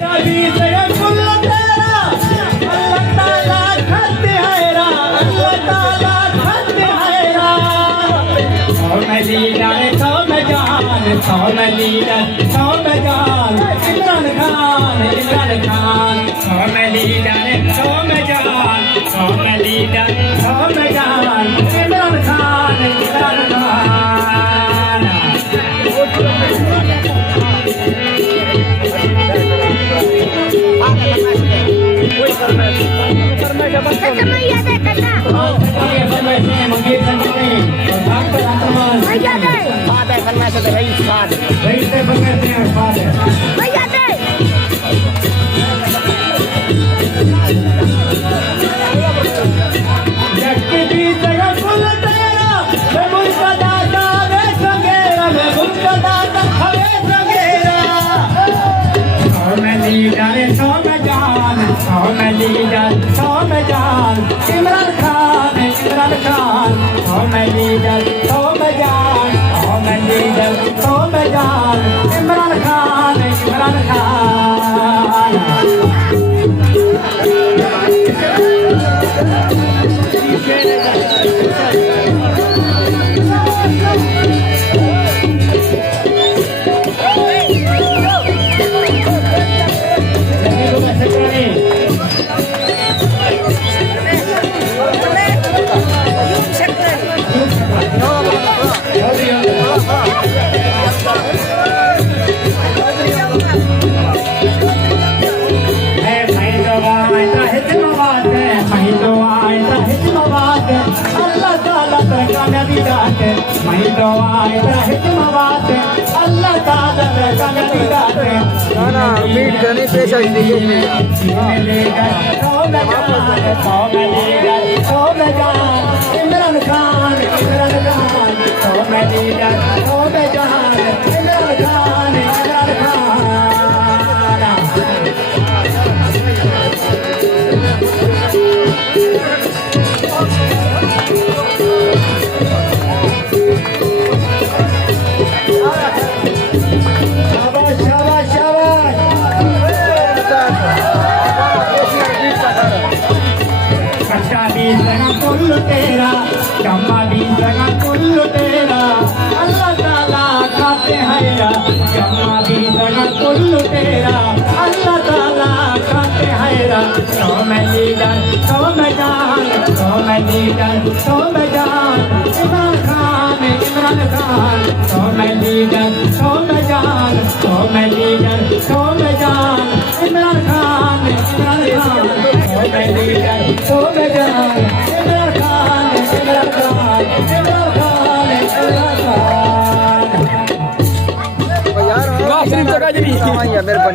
कभी जगह कुल तेरा अल्लाह ताला खत हैरा अल्लाह ताला खत हैरा सौ में लीडर सौ में जान सौ में लीडर सौ में जान इमरान खान सौ में लीडर सौ में जान सौ में लीडर सौ में जान इमरान खान इमरान खान सौ में लीडर सौ में जान सौ में लीडर सौ में जान इमरान खान अल्लाह ताला मीट करने पेश आई थी इमरान खान सौ में लीडर सौ में जान इमरान खान कुल्लू तेरा कम्मा भी जगह कुल्लू तेरा अल्लाह ताला खाते हैरा कम्मा भी जगह कुल्लू तेरा अल्लाह ताला खाते हैरा सौ में लीडर सौ में जान सौ में लीडर सौ में जान इमरान खान सौ में लीडर सौ में जान सौ में लीडर सौ में जान इमरान खान सौ में लीडर सौ में जान यार